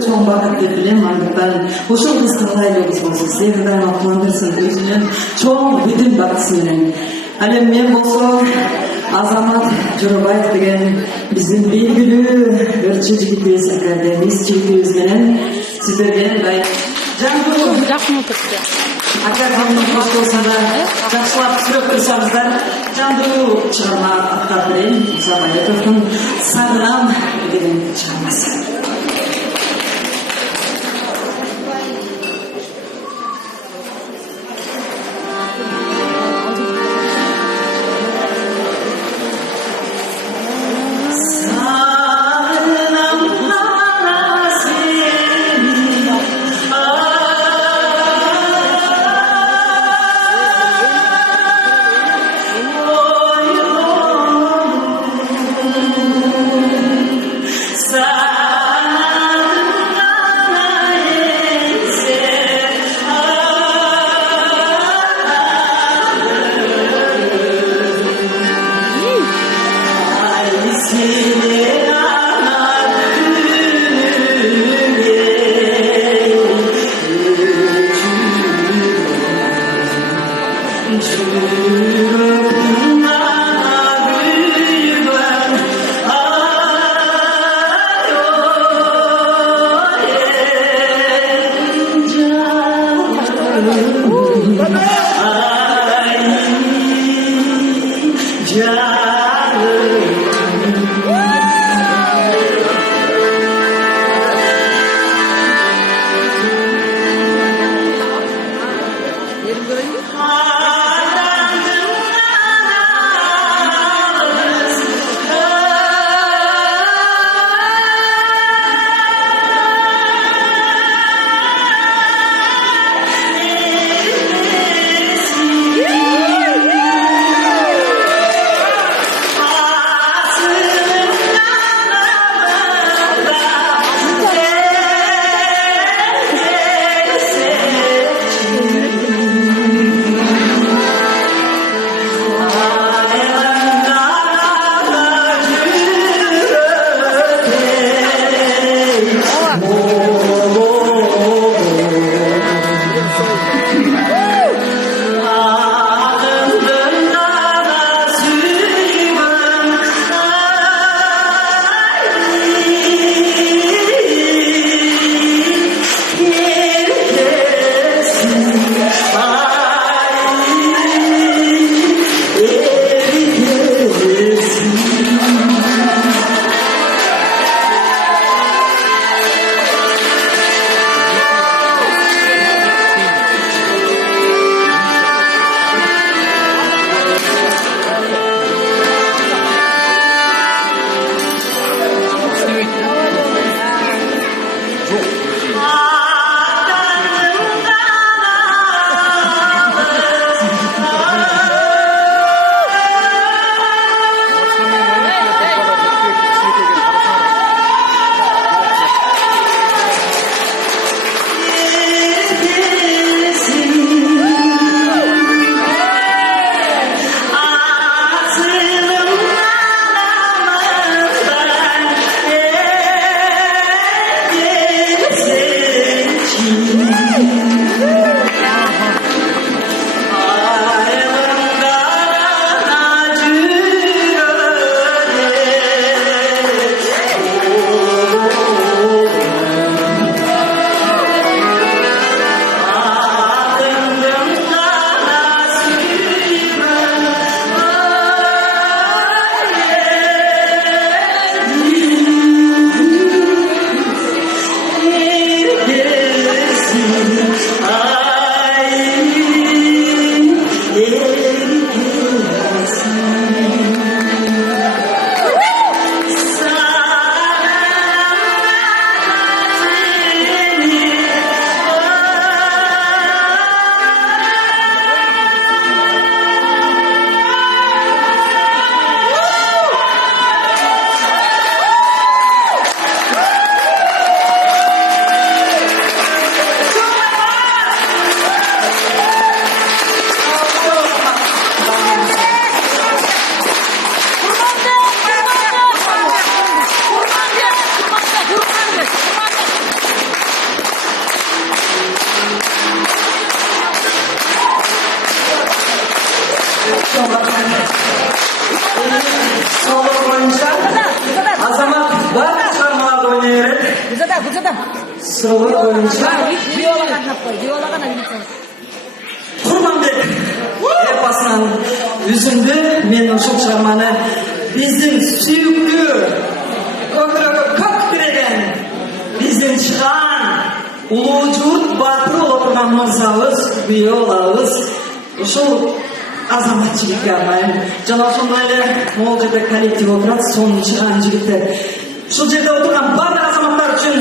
Çok bakıp bilim anlıktan hoşun kıskanlayla olsun. Sevgiden aklandırsın özünün çok bütün baksının. Alem men bolsam Azamat Jorobayev деген bizim belgili bir çocuk akademist çocuklarımız менен sizlerге Жандуу Рахмат өтті. академиялык болсада жакшылап сүрөп турсаңыздар жандуу чыгарма аттар менен Жобаевдин Сагынам деген чыгармасы. Sa So'lov bo'yicha Azamat barcha chiqarmalarda o'ynayveradi. Buzoda. So'lov bo'yicha Viyolaga qarab qo'y. Viyolaga qarab. Qurmonbek epasidan üzüldü. Men o'sha chiqarmani bizning suyukli ko'kroqqa ko'k tiregen bizden chiqqan ulug'vujud Botir o'tirgan mirzamiz Viyolamiz o'sha azamatchilikka arnayim. Janob shunday mo'ljada kollektiv o'tiradi, so'nggi chiqqan jigitlar. Shu yerda o'tirgan barcha azamatlar uchun